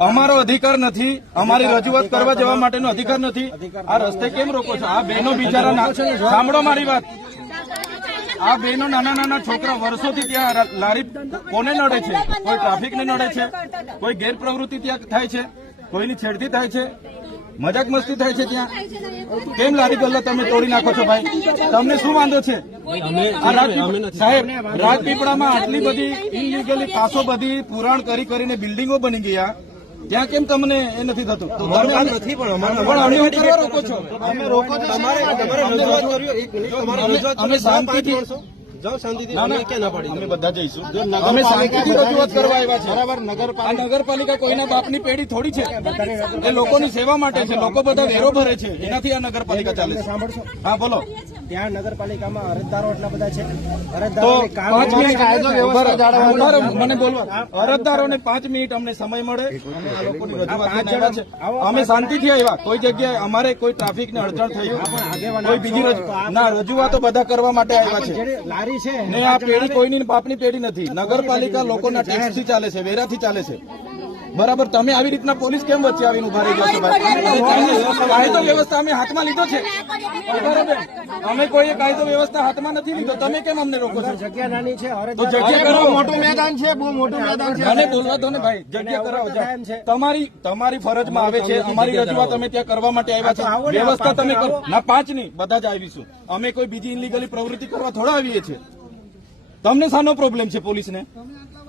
અમારો અધિકાર નથી. અમારી રજૂઆત કરવા જવા માટેનો અધિકાર નથી. આ રસ્તે કેમ રોકો છો? આ બહેનો બિચારા ના- સાંભળો મારી વાત. આ બહેનો નાના નાના છોકરા વર્ષોથી ત્યાં લારી કોને નડે છે? કોઈ ટ્રાફિકને નડે છે? કોઈ ગેરપ્રવૃત્તિ ત્યાં થાય છે? કોઈની છેડતી થાય છે? મજાક મસ્તી થાય છે ત્યાં? કેમ લારી ગલ્લા તમે તોડી નાખો છો ભાઈ? તમને શું વાંધો છે? સાહેબ રાજપીપળામાં આટલી બધી ઇનલીગલી પાસો બધી પુરાણ કરી કરીને બિલ્ડિંગો બની ગયા. ત્યાં કેમ તમને એ નથી થતું? નથી પણ પણ અમે કરવા રોકો છો. અમે રોકો છો અમે- શાંતિથી-. જાઓ શાંતિથી ના, અમે ક્યાં ના પાડી અમે બધા જઈશું. અમે શાંતિથી રજૂઆત કરવા આવ્યા છે બરાબર આ નગરપાલિકા કોઈના બાપની પેઢી થોડી છે. એ લોકોની સેવા માટે છે. લોકો બધા વેરો ભરે છે. એનાથી આ નગરપાલિકા ચાલે છે. સાંભળશો. હા બોલો. ત્યાં નગરપાલિકામાં અરજદારો એટલા બધા છે. અરજદારો મને બોલવા અરજદારોને પાંચ મિનિટ અમને સમય મળે. અમે આ લોકોની રજૂઆત લઈને આવ્યા છે. અમે શાંતિથી આવ્યા. કોઈ જગ્યાએ અમારે કોઈ ટ્રાફિક ને અડચણ થયું કોઈ બીજી ના રજૂઆતો બધા કરવા માટે આવ્યા છે. લારી છે ને આ પેઢી કોઈની બાપની પેઢી નથી. નગરપાલિકા લોકોના ટેક્સથી ચાલે છે વેરાથી ચાલે છે. બરાબર તમે આવી રીતના પોલીસ કેમ વચ્ચે આવીને ઊભા રહી જશો ભાઈ? કાયદો વ્યવસ્થા અમે હાથમાં લીધો છે. બરાબર. અમે કોઈ કાયદો વ્યવસ્થા હાથમાં નથી લીધો. તમે કેમ અમને રોકો છો? જગ્યા નાની છે તો જગ્યા કરો. મોટું મેદાન છે બહુ મોટું મેદાન મને બોલવા દો ને ભાઈ. જગ્યા કરાવો છે. તમારી તમારી ફરજમાં આવે છે. અમારી રજૂઆત અમે ત્યાં કરવા માટે આવ્યા છે. વ્યવસ્થા તમે કરો. ના પાંચ નહીં. બધા જ આવીશું. અમે કોઈ બીજી ઇલીગલી પ્રવૃત્તિ કરવા થોડા આવીએ છીએ. તમને શાનો પ્રોબ્લેમ છે પોલીસને?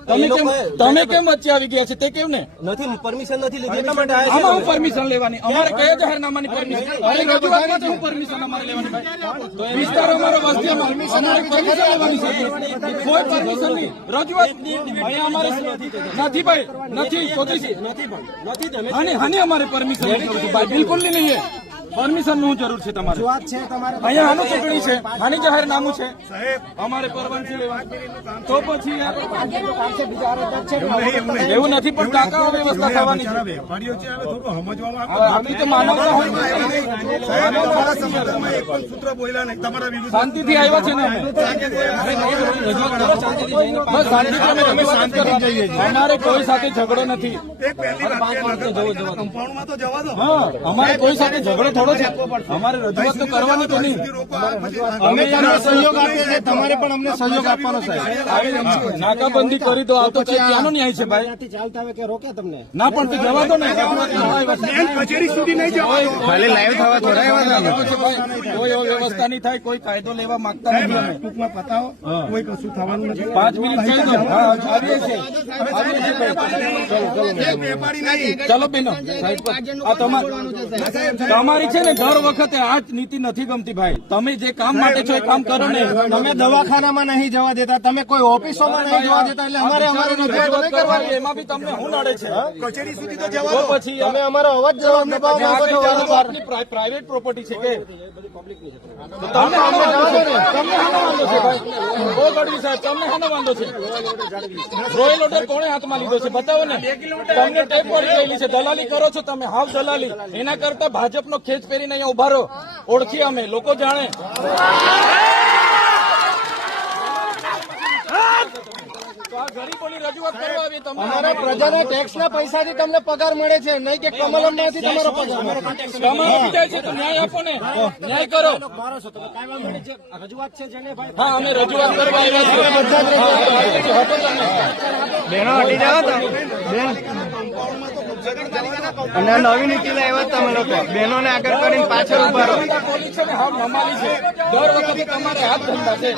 તમે કેમ તમે કેમ વચ્ચે આવી ગયા છે? તે કેમ ને નથી પરમિશન નથી લીધી એટલા માટે આમાં હું પરમિશન લેવાની. અમારે કયા જાહેરનામાની પરમિશન અરે રજૂઆતમાં હું પરમિશન અમારે લેવાની ભાઈ. વિસ્તાર અમારો વસ્તી અમારે. પરમિશન લેવાની. છે. કોઈ પરમિશન નહીં. રજૂઆત અહીંયા અમારે નથી ભાઈ. નથી નથી પણ નથી તમે હાની હાની અમારે પરમિશન ભાઈ બિલકુલ નહીં લઈએ. પરમિશનનું જરૂર છે તમારે. વાત છે? તમારે અહીંયા આનું ચૂંટણી છે. આની જાહેરનામું છે. અમારે પરવાનગી લેવા તો પછી એવું નથી પણ ટાંકાઓ વ્યવસ્થા થવાની છે. વેપારીઓ છે હવે થોડું સમજવામાં હવે આપણી તો માનવતા હોય તમારા સંબંધમાં એક પણ સૂત્ર બોલ્યા નહીં. તમારા વિરુદ્ધ શાંતિથી આવ્યા છે ને અમે. બસ શાંતિથી અમે રજૂઆત જ કરવા જઈએ છીએ. અમારે કોઈ સાથે ઝઘડો નથી. એક પહેલી વાત કે નગરપાલિકાના કમ્પાઉન્ડમાં તો જવા દો. હા અમારે કોઈ સાથે ઝઘડો થોડો છે અમારે રજૂઆત તો કરવાની તો નહીં. અમે તમને સહયોગ આપીએ છીએ. તમારે પણ અમને સહયોગ આપવાનો સાહેબ નાકાબંધી કરી દો આ તો ક્યાંનો ન્યાય છે ભાઈ? ચાલતા આવે કે રોકે તમને? ના પણ તે જવા દો ને. કચેરી સુધી નહીં જવા ભલે લાઈવ થવા થોડા કોઈ વ્યવસ્થા નહીં થાય કોઈ કાયદો લેવા માંગતા નથી અમે. ટૂંકમાં પતાવો. કોઈ કશું થવાનું નથી. પાંચ મિનિટ થઈ ગયો આવીએ છીએ. ચાલો બેનો. આ તમારી છે ને દર વખતે આ નીતિ નથી ગમતી ભાઈ. તમે જે કામ માટે છો એ કામ કરો ને. તમે દવાખાનામાં નહીં જવા દેતા. તમે કોઈ ઓફિસોમાં નહીં જવા દેતા એટલે અમારે અમારે રજૂઆત કરવાની. એમાં બી તમને શું નડે છે કચેરી સુધી તો જવા પછી અમે અમારો અવાજ જવાબ પ્રાઇવેટ પ્રોપર્ટી છે કે તો રોયલ ઓર્ડર કોણે હાથમાં લીધો છે, બતાવો ને? તમને દલાલી કરો છો તમે, હાવ દલાલી. એના કરતા ભાજપનો ખેંચ પહેરીને અહીંયા ઊભા રહો. ઓળખી અમે, લોકો જાણે. તો આ ગરીબોની રજૂઆત કરવા આવી પ્રજાના ટેક્સના પૈસાથી તમને પગાર મળે છે નહીં કે કમલમમાંથી તમારો પગાર તમારો બી જાય છે તો ન્યાય આપો ને ન્યાય કરો રજૂઆત છે જેને ભાઈ હા અમે રજૂઆત કરવા આવ્યા છીએ હટો તમે. અને નવી નીતિ લાવ્યા તમે લોકો. બહેનોને આગળ કરીને પાછળ ઊભા રહો. છે ને હાવ નમાલી છે. દર વખતે તમારે હાથ ધંધા છે.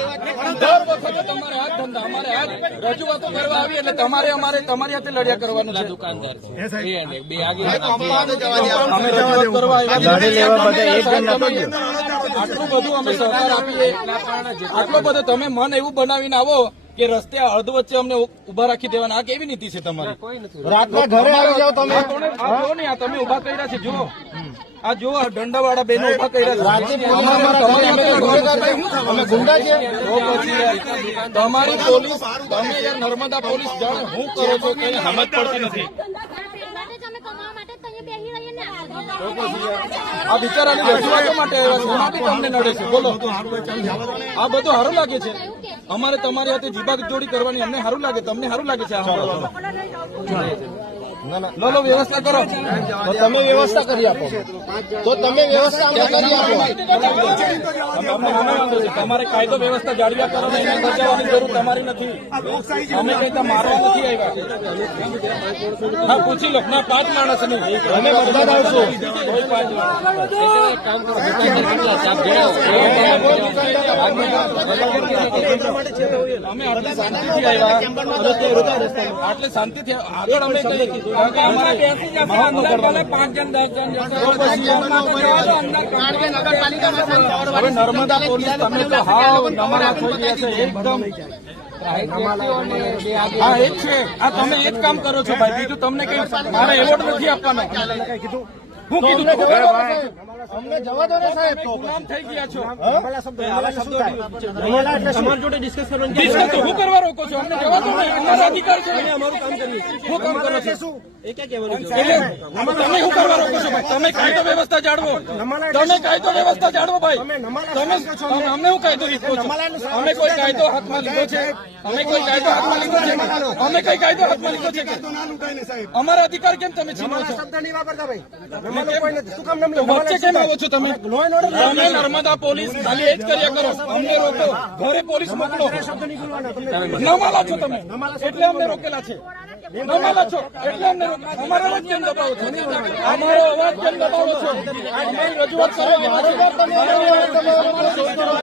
દર વખતે તમારે હાથ ધંધા. અમારે હાથ રજૂઆતો કરવા આવી એટલે તમારે અમારે તમારી હાથે લડ્યા કરવાનું છે. દુકાનદાર અમે રજૂઆત કરવા આવ્યા આટલું બધું અમે સહકાર આપીએ. આટલો બધો તમે મન એવું બનાવીને આવો કે રસ્તે અર્ધ વચ્ચે અમને ઊભા રાખી દેવાના. આ કેવી નીતિ છે તમારી? રાતના ઘરે આવી જાવ તમે. આ તમે ઊભા કર્યા છે? જો આ જો આ દંડાવાળા બેનો ઊભા કર્યા છે. તમારી પોલીસ તમે નર્મદા પોલીસ જાણ હું કરો છો કઈ સમજ પડતી નથી. આ બિચારાની રજૂઆતો માટે આવ્યા છે. એમાં તમને નડે છે. બોલો. આ બધું સારું લાગે છે. અમારે તમારી સાથે જોડી કરવાની અમને સારું લાગે તમને સારું લાગે છે? લો લો વ્યવસ્થા કરો. તો તમે વ્યવસ્થા કરી આપો. તો તમે વ્યવસ્થા કરી આપો. તમારે કાયદો વ્યવસ્થા જાળવ્યા કરો એને બચાવવાની જરૂર તમારી નથી. અમે કઈ મારવા નથી આવ્યા. હા પૂછી લો. ના પાંચ માણસનું અમે બધા આવશું. કોઈ પાંચ માણસ. અમે આટલી શાંતિથી આવ્યા. આટલી શાંતિથી આગળ અમે કઈ નર્મદા પોલીસ તમે તો હાવ નમારા થઈ ગયા છે એકદમ હા એ જ છે. આ તમે એ જ કામ કરો છો ભાઈ બીજું તમને કઈ મારે એવોર્ડ નથી આપવાનો. હું કીધું અમને જવા દો ને સાહેબ. તો ગુલામ થઈ ગયા છો. આવા શબ્દો તમારી જોડે ડિસ્કસ કરવાનું ડિસ્કસ તો હું કરવા રોકો છો? અમને જવા દો ને. અમારો અધિકાર છે. અમારું કામ કરીએ હું કામ કરો છો? એટલે તમે હું કરવા રોકો છો ભાઈ? તમે કાયદો વ્યવસ્થા જાળવો. તમે કાયદો વ્યવસ્થા જાળવો ભાઈ. તમે તમે અમને. હું કાયદો લીધો છો? અમે કોઈ કાયદો હાથમાં લીધો છે? અમે કોઈ કાયદો હાથમાં લીધો છે? અમે કઈ કાયદો હાથમાં લીધો છે? કે ના લૂંટાય ને સાહેબ અમારા અધિકાર કેમ તમે છીનો છો? શબ્દ નહીં વાપરતા ભાઈ. શું કામ વચ્ચે કેમ આવો છો તમે? તમે નર્મદા પોલીસ ખાલી એ જ કર્યા કરો. અમને રોકો. ઘરે પોલીસ મોકલો. નમાલા છો તમે. એટલે અમને રોકેલા છે. નમાલા છો. એટલે અમને અમારો અવાજ કેમ દબાવો છો? અમારો અવાજ કેમ દબાવો છો? અમારી રજૂઆત કરો.